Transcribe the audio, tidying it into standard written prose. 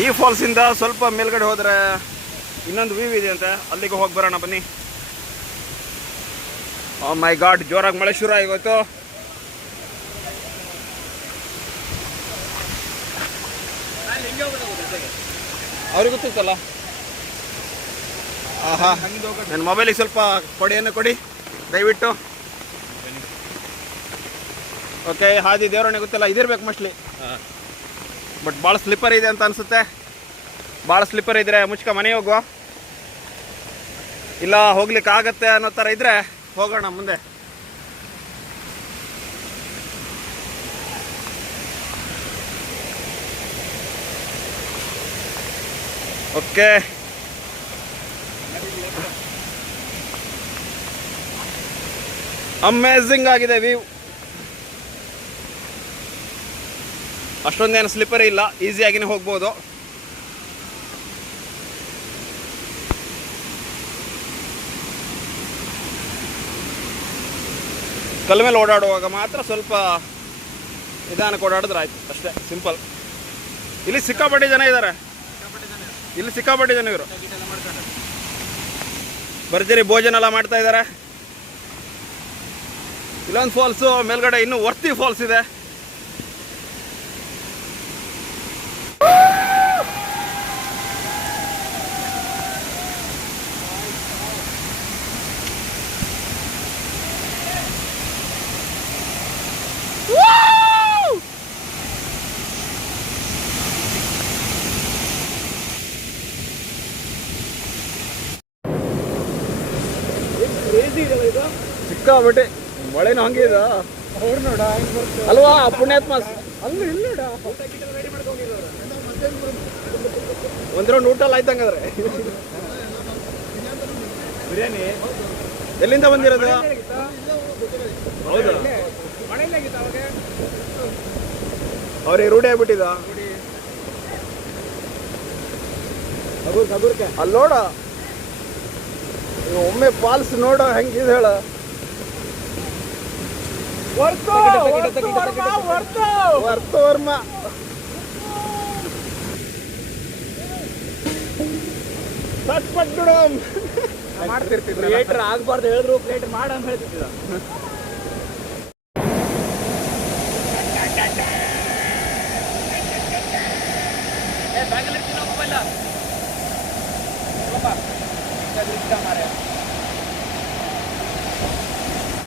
ಈ ಫಾಲ್ಸಿಂದ ಸ್ವಲ್ಪ ಮೇಲ್ಗಡೆ ಹೋದರೆ ಇನ್ನೊಂದು ವ್ಯೂ ಇದೆ ಅಂತೆ, ಅಲ್ಲಿಗೆ ಹೋಗಿ ಬರೋಣ ಬನ್ನಿ. ಓ ಮೈ ಗಾಡ್, ಜೋರಾಗಿ ಮಳೆ ಶುರು ಆಗೋಯ್ತು. ಅವ್ರಿಗೆ ಗೊತ್ತಿತ್ತಲ್ಲ. ಆಹಾ, ನನ್ನ ಮೊಬೈಲಿಗೆ ಸ್ವಲ್ಪ ಕೊಡಿಯನ್ನು ಕೊಡಿ ದಯವಿಟ್ಟು. ಓಕೆ, ಹಾದಿ ದೇವರಣ್ಣೆ ಗೊತ್ತಿಲ್ಲ, ಇದಿರ್ಬೇಕು ಮೋಸ್ಟ್ಲಿ. ಬಟ್ ಭಾಳ ಸ್ಲಿಪ್ಪರ್ ಇದೆ ಅಂತ ಅನಿಸುತ್ತೆ. ಭಾಳ ಸ್ಲಿಪ್ಪರ್ ಇದ್ರೆ ಮುಚ್ಕ ಮನೆ ಹೋಗುವ, ಇಲ್ಲ ಹೋಗ್ಲಿಕ್ಕೆ ಆಗತ್ತೆ ಅನ್ನೋ ಥರ ಇದ್ರೆ ಹೋಗೋಣ ಮುಂದೆ. ಓಕೆ, ಅಮೇಝಿಂಗ್ ಆಗಿದೆ ವ್ಯೂ. ಅಷ್ಟೊಂದೇನು ಸ್ಲಿಪ್ಪರ್ ಇಲ್ಲ, ಈಸಿಯಾಗಿನೇ ಹೋಗ್ಬೋದು. ಕಲ್ ಮೇಲೆ ಓಡಾಡುವಾಗ ಮಾತ್ರ ಸ್ವಲ್ಪ ನಿಧಾನಕ್ಕೆ ಓಡಾಡಿದ್ರೆ ಆಯ್ತು ಅಷ್ಟೇ, ಸಿಂಪಲ್. ಇಲ್ಲಿ ಸಿಕ್ಕಾಪಟ್ಟೆ ಜನ ಇದ್ದಾರೆ, ಇಲ್ಲಿ ಸಿಕ್ಕಾಪಟ್ಟೆ ಜನ. ಇವರು ಭರ್ಜರಿ ಭೋಜನ ಎಲ್ಲ ಮಾಡ್ತಾ ಇದ್ದಾರೆ. ಇಲ್ಲೊಂದು ಫಾಲ್ಸು ಮೇಲ್ಗಡೆ ಇನ್ನೂ ವರ್ತಿ ಫಾಲ್ಸ್ ಇದೆ. ಸಿಕ್ಕಾಬಟ್ಟೆ ಮಳೆನೂ ಹಂಗೆ ಇದೆ ಅಲ್ವಾ ಪುಣ್ಯಾತ್ಮ. ಒಂದ್ ರೌಂಡ್ ಊಟ ಎಲ್ಲ ಆಯ್ತಂಗಾದ್ರೆ. ಬಿರಿಯಾನಿ ಎಲ್ಲಿಂದ ಬಂದಿರೋದು? ಹೌದಾ, ಅವ್ರಿಗೆ ರೂಢಿ ಆಗ್ಬಿಟ್ಟಿದ. ಅಲ್ಲಿ ನೋಡ, ಒಮ್ಮೆ ಫಾಲ್ಸ್ ನೋಡೋ ಹೆಂಗಿದೆ ಹೇಳ. ವರ್ತವರ್ಮ ಮಾಡ್ತಿರ್ತಿದ್ರು. ಆಗ್ಬಾರ್ದು ಹೇಳಿದ್ರು ಪ್ಲೇಟ್ ಮಾಡ ಅಂತ ಹೇಳ್ತಿದ್ದ.